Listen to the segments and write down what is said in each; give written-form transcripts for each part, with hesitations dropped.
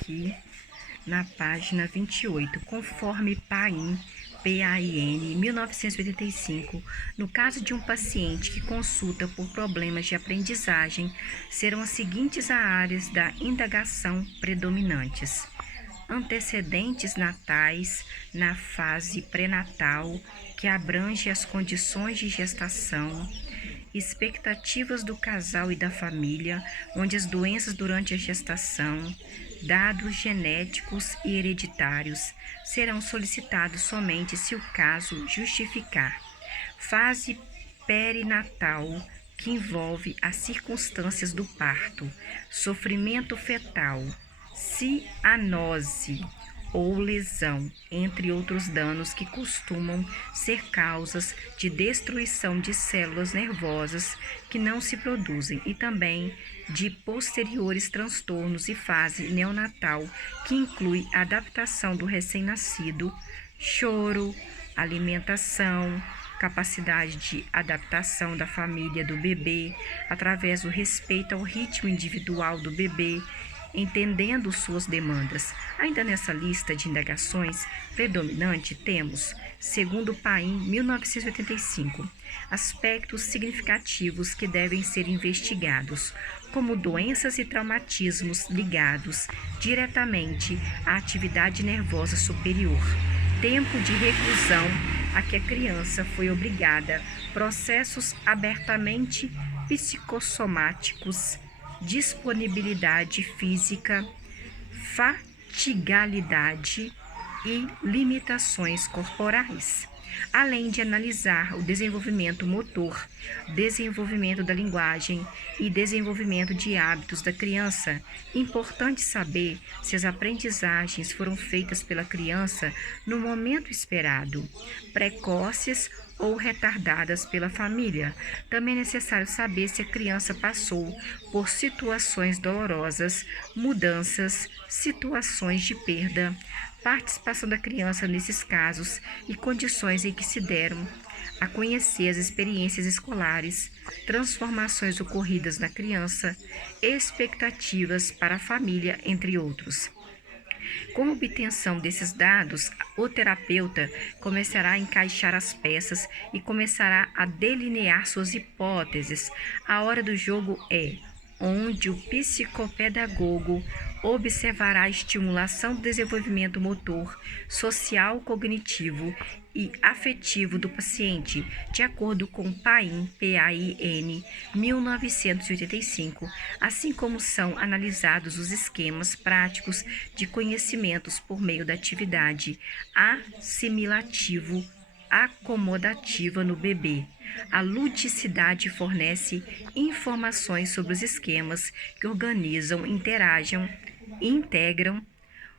Aqui na página 28, conforme PAIN, PAIN 1985, no caso de um paciente que consulta por problemas de aprendizagem, serão as seguintes áreas da indagação predominantes: antecedentes natais na fase pré-natal, que abrange as condições de gestação, expectativas do casal e da família, onde as doenças durante a gestação, dados genéticos e hereditários serão solicitados somente se o caso justificar. Fase perinatal, que envolve as circunstâncias do parto, sofrimento fetal, cianose ou lesão, entre outros danos que costumam ser causas de destruição de células nervosas que não se produzem, e também de posteriores transtornos e fase neonatal, que inclui a adaptação do recém-nascido, choro, alimentação, capacidade de adaptação da família do bebê, através do respeito ao ritmo individual do bebê, entendendo suas demandas. Ainda nessa lista de indagações predominante temos, segundo PAIN 1985, aspectos significativos que devem ser investigados, como doenças e traumatismos ligados diretamente à atividade nervosa superior, tempo de reclusão a que a criança foi obrigada, processos abertamente psicossomáticos, disponibilidade física, fatigalidade e limitações corporais, além de analisar o desenvolvimento motor, desenvolvimento da linguagem e desenvolvimento de hábitos da criança. Importante saber se as aprendizagens foram feitas pela criança no momento esperado, precoces ou retardadas pela família. Também é necessário saber se a criança passou por situações dolorosas, mudanças, situações de perda, participação da criança nesses casos e condições em que se deram a conhecer as experiências escolares, transformações ocorridas na criança, expectativas para a família, entre outros. Com a obtenção desses dados, o terapeuta começará a encaixar as peças e começará a delinear suas hipóteses. A hora do jogo é onde o psicopedagogo observará a estimulação do desenvolvimento motor, social, cognitivo e afetivo do paciente, de acordo com PAIN, PAIN 1985, assim como são analisados os esquemas práticos de conhecimentos por meio da atividade assimilativo acomodativa no bebê. A ludicidade fornece informações sobre os esquemas que organizam, interagem e integram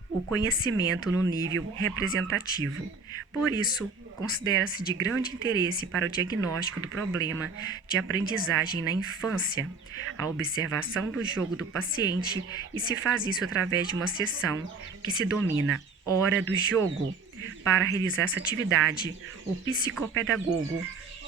o conhecimento no nível representativo. Por isso, considera-se de grande interesse para o diagnóstico do problema de aprendizagem na infância a observação do jogo do paciente, e se faz isso através de uma sessão que se denomina hora do jogo. Para realizar essa atividade, o psicopedagogo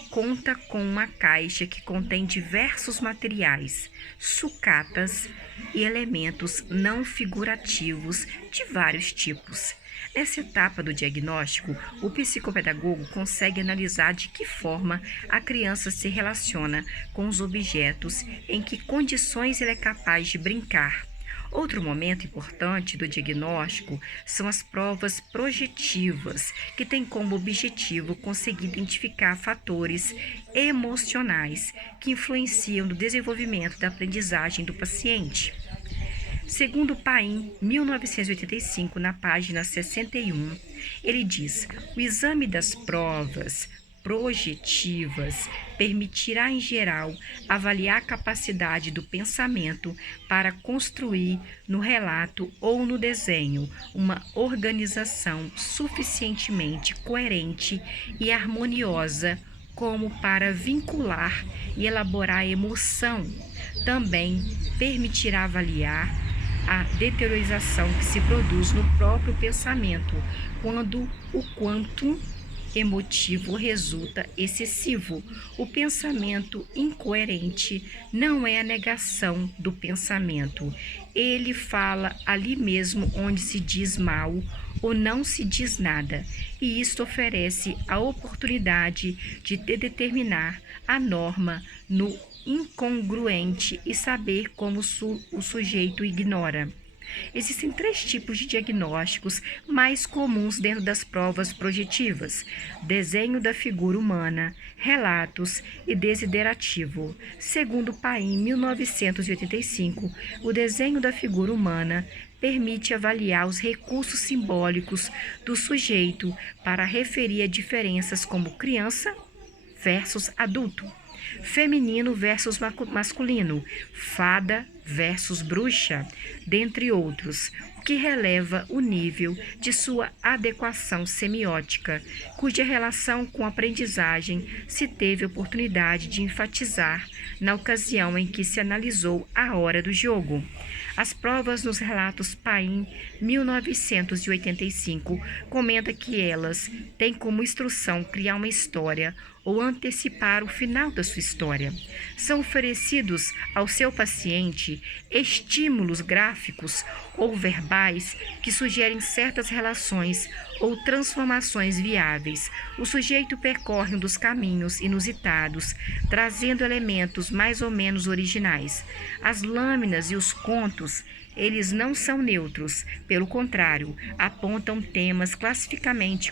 conta com uma caixa que contém diversos materiais, sucatas e elementos não figurativos de vários tipos. Nessa etapa do diagnóstico, o psicopedagogo consegue analisar de que forma a criança se relaciona com os objetos, em que condições ele é capaz de brincar. Outro momento importante do diagnóstico são as provas projetivas, que têm como objetivo conseguir identificar fatores emocionais que influenciam no desenvolvimento da aprendizagem do paciente. Segundo PAIN 1985, na página 61, ele diz: o exame das provas projetivas permitirá, em geral, avaliar a capacidade do pensamento para construir no relato ou no desenho uma organização suficientemente coerente e harmoniosa como para vincular e elaborar a emoção. Também permitirá avaliar a deteriorização que se produz no próprio pensamento quando o quantum emotivo resulta excessivo. O pensamento incoerente não é a negação do pensamento, Ele fala ali mesmo onde se diz mal ou não se diz nada, e isto oferece a oportunidade de determinar a norma no incongruente e saber como o sujeito ignora. Existem 3 tipos de diagnósticos mais comuns dentro das provas projetivas: desenho da figura humana, relatos e desiderativo. Segundo Paim, 1985, o desenho da figura humana permite avaliar os recursos simbólicos do sujeito para referir a diferenças como criança versus adulto, feminino versus masculino, fada versus bruxa, dentre outros, o que releva o nível de sua adequação semiótica, cuja relação com a aprendizagem se teve oportunidade de enfatizar na ocasião em que se analisou a hora do jogo. As provas nos relatos Paim, 1985, comenta que elas têm como instrução criar uma história ou antecipar o final da sua história. São oferecidos ao seu paciente estímulos gráficos ou verbais que sugerem certas relações ou transformações viáveis. O sujeito percorre um dos caminhos inusitados, trazendo elementos mais ou menos originais. As lâminas e os contos, eles não são neutros, pelo contrário, apontam temas classificamente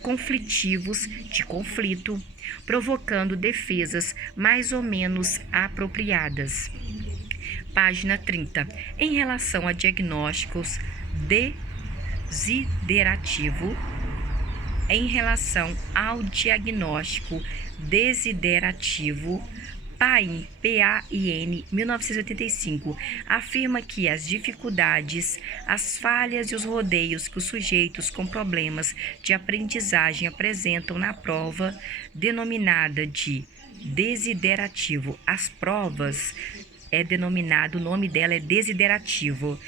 conflitivos de conflito, provocando defesas mais ou menos apropriadas. Página 30. Em relação a diagnósticos desiderativo, em relação ao diagnóstico desiderativo, Paim, P-A-I-N, 1985, afirma que as dificuldades, as falhas e os rodeios que os sujeitos com problemas de aprendizagem apresentam na prova, denominada de desiderativo. As provas o nome dela é desiderativo.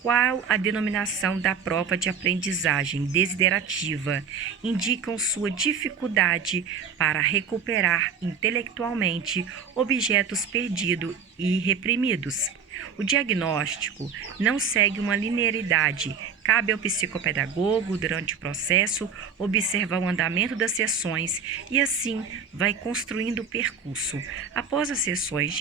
Qual a denominação da prova de aprendizagem desiderativa? Indicam sua dificuldade para recuperar intelectualmente objetos perdidos e reprimidos. O diagnóstico não segue uma linearidade. Cabe ao psicopedagogo, durante o processo, observar o andamento das sessões e, assim, vai construindo o percurso. Após as sessões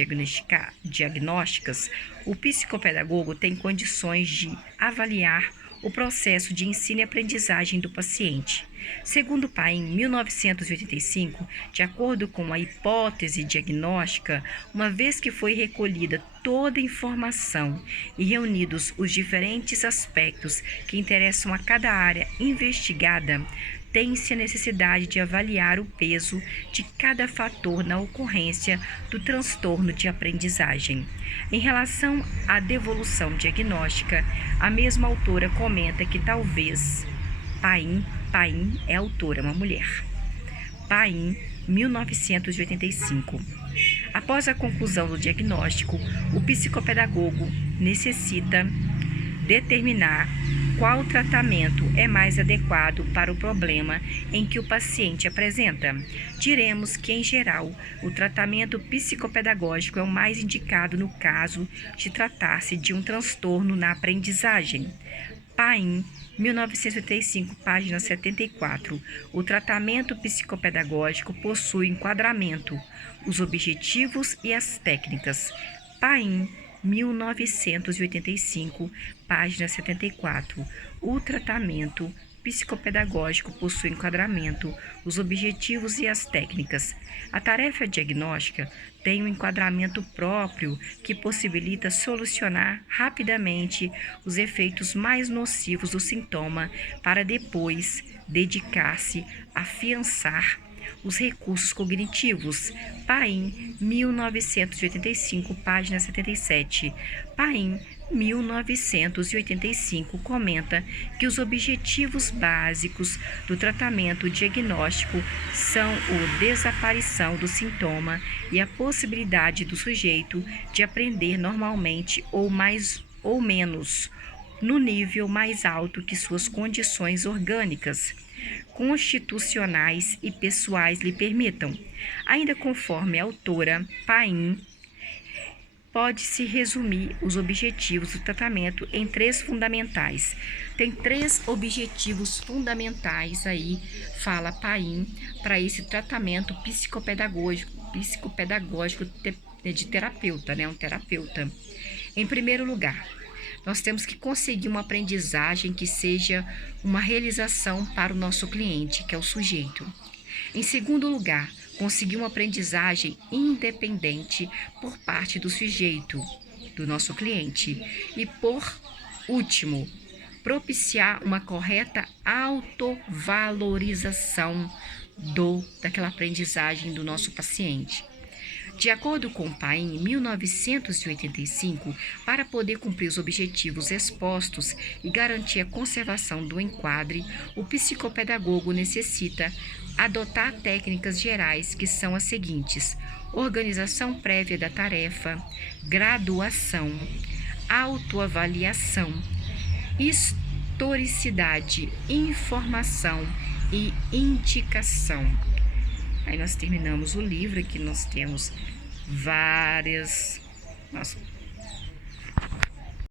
diagnósticas, o psicopedagogo tem condições de avaliar o processo de ensino e aprendizagem do paciente. Segundo Paim, 1985, de acordo com a hipótese diagnóstica, uma vez que foi recolhida toda a informação e reunidos os diferentes aspectos que interessam a cada área investigada, tem-se a necessidade de avaliar o peso de cada fator na ocorrência do transtorno de aprendizagem. Em relação à devolução diagnóstica, a mesma autora comenta que talvez Paim é autora, uma mulher. Paim, 1985. Após a conclusão do diagnóstico, o psicopedagogo necessita determinar qual tratamento é mais adequado para o problema em que o paciente apresenta. Diremos que, em geral, o tratamento psicopedagógico é o mais indicado no caso de tratar-se de um transtorno na aprendizagem. Paim, 1985, página 74. O tratamento psicopedagógico possui enquadramento, os objetivos e as técnicas. Paim, 1985, página 74. O tratamento psicopedagógico possui enquadramento, os objetivos e as técnicas. A tarefa diagnóstica tem um enquadramento próprio que possibilita solucionar rapidamente os efeitos mais nocivos do sintoma para depois dedicar-se a afiançar os recursos cognitivos. Paim, 1985, página 77. Paim, 1985, comenta que os objetivos básicos do tratamento diagnóstico são a desaparição do sintoma e a possibilidade do sujeito de aprender normalmente ou mais ou menos no nível mais alto que suas condições orgânicas, constitucionais e pessoais lhe permitam. Ainda conforme a autora, Paim Pode-se resumir os objetivos do tratamento em 3 fundamentais. Tem 3 objetivos fundamentais aí, fala Paim, para esse tratamento psicopedagógico de terapeuta, né? Um terapeuta. Em primeiro lugar, nós temos que conseguir uma aprendizagem que seja uma realização para o nosso cliente, que é o sujeito. Em segundo lugar, conseguir uma aprendizagem independente por parte do sujeito, do nosso cliente. E por último, propiciar uma correta autovalorização daquela aprendizagem do nosso paciente. De acordo com Paim, em 1985, para poder cumprir os objetivos expostos e garantir a conservação do enquadre, o psicopedagogo necessita adotar técnicas gerais que são as seguintes: organização prévia da tarefa, graduação, autoavaliação, historicidade, informação e indicação. Aí nós terminamos o livro, aqui nós temos várias